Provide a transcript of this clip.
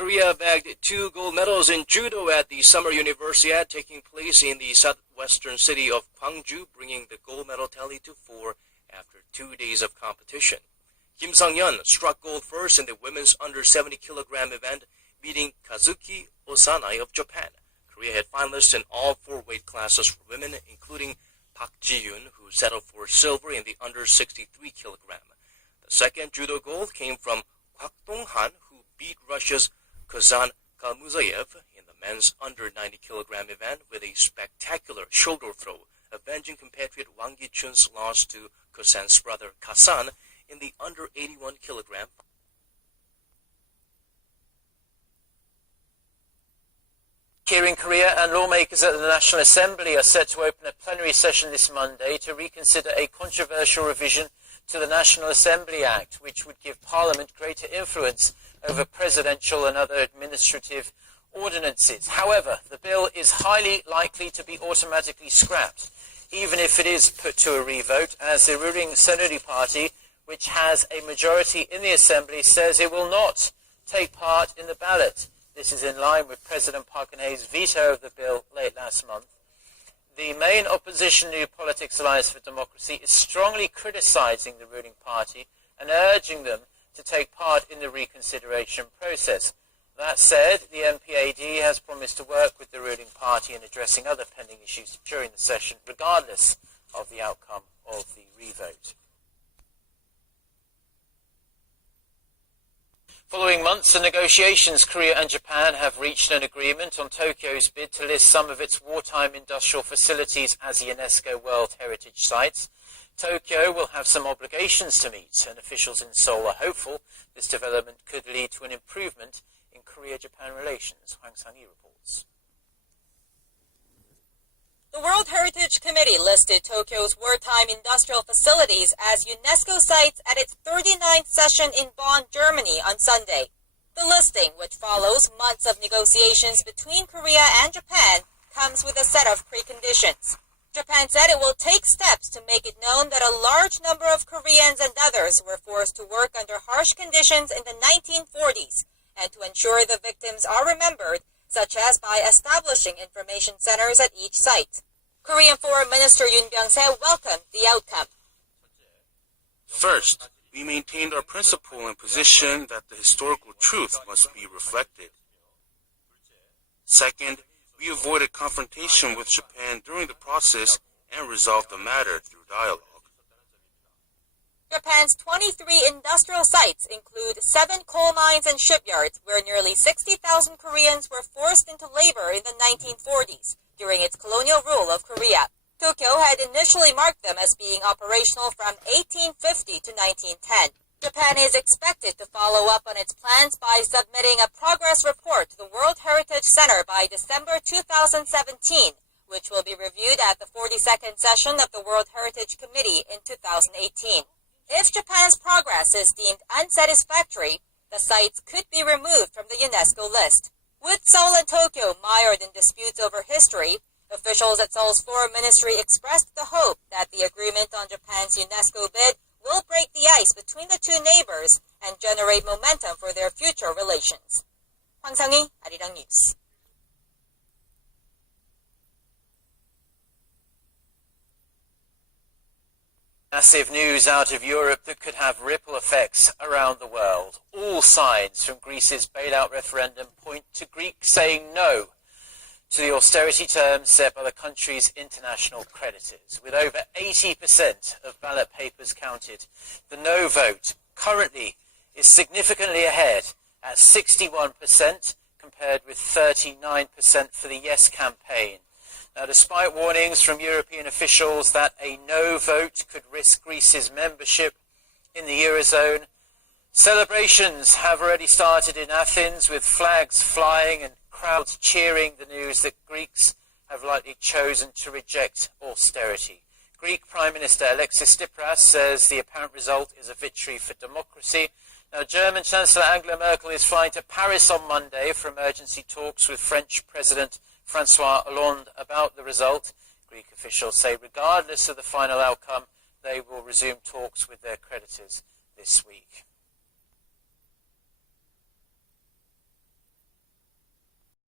Korea bagged 2 gold medals in judo at the Summer Universiade taking place in the southwestern city of Gwangju, bringing the gold medal tally to 4 after 2 days of competition. Kim Sung-yeon struck gold first in the women's under 70 kilogram event, beating Kazuki Osanai of Japan. Korea had finalists in all 4 weight classes for women, including Park Ji-yoon, who settled for silver in the under 63 kilogram. The second judo gold came from Kwak Dong-han, who beat Russia's Kazan Kalmuzayev in the men's under 90 kilogram event with a spectacular shoulder throw, avenging compatriot Wang Gi-chun's loss to Kazan's brother Kasan in the under 81 kilogram. Here in Korea, and lawmakers at the National Assembly are set to open a plenary session this Monday to reconsider a controversial revision to the National Assembly Act, which would give Parliament greater influence over presidential and other administrative ordinances. However, the bill is highly likely to be automatically scrapped, even if it is put to a revote, as the ruling Saenuri Party, which has a majority in the Assembly, says it will not take part in the ballot. This is in line with President Park Geun-hye's veto of the bill late last month. The main opposition New Politics Alliance for Democracy is strongly criticizing the ruling party and urging them to take part in the reconsideration process. That said, the NPAD has promised to work with the ruling party in addressing other pending issues during the session, regardless of the outcome of the revote. Following months of negotiations, Korea and Japan have reached an agreement on Tokyo's bid to list some of its wartime industrial facilities as UNESCO World Heritage Sites. Tokyo will have some obligations to meet, and officials in Seoul are hopeful this development could lead to an improvement in Korea-Japan relations. Hwang Sang-hee reports. The World Heritage Committee listed Tokyo's wartime industrial facilities as UNESCO sites at its 39th session in Bonn, Germany on Sunday. The listing, which follows months of negotiations between Korea and Japan, comes with a set of preconditions. Japan said it will take steps to make it known that a large number of Koreans and others were forced to work under harsh conditions in the 1940s, and to ensure the victims are remembered, such as by establishing information centers at each site. Korean Foreign Minister Yoon Byung-se welcomed the outcome. First, we maintained our principle and position that the historical truth must be reflected. Second, we avoided confrontation with Japan during the process and resolved the matter through dialogue. Japan's 23 industrial sites include 7 coal mines and shipyards where nearly 60,000 Koreans were forced into labor in the 1940s during its colonial rule of Korea. Tokyo had initially marked them as being operational from 1850 to 1910. Japan is expected to follow up on its plans by submitting a progress report to the World Heritage Center by December 2017, which will be reviewed at the 42nd session of the World Heritage Committee in 2018. If Japan's progress is deemed unsatisfactory, the sites could be removed from the UNESCO list. With Seoul and Tokyo mired in disputes over history, officials at Seoul's foreign ministry expressed the hope that the agreement on Japan's UNESCO bid will break the ice between the two neighbors and generate momentum for their future relations. Hwang Sang-hee, Arirang News. Massive news out of Europe that could have ripple effects around the world. All signs from Greece's bailout referendum point to Greeks saying no to the austerity terms set by the country's international creditors. With over 80% of ballot papers counted, the no vote currently is significantly ahead at 61% compared with 39% for the yes campaign. Now, despite warnings from European officials that a no vote could risk Greece's membership in the Eurozone, celebrations have already started in Athens with flags flying and crowds cheering the news that Greeks have likely chosen to reject austerity. Greek Prime Minister Alexis Tsipras says the apparent result is a victory for democracy. Now, German Chancellor Angela Merkel is flying to Paris on Monday for emergency talks with French President François Hollande about the result. Greek officials say regardless of the final outcome, they will resume talks with their creditors this week.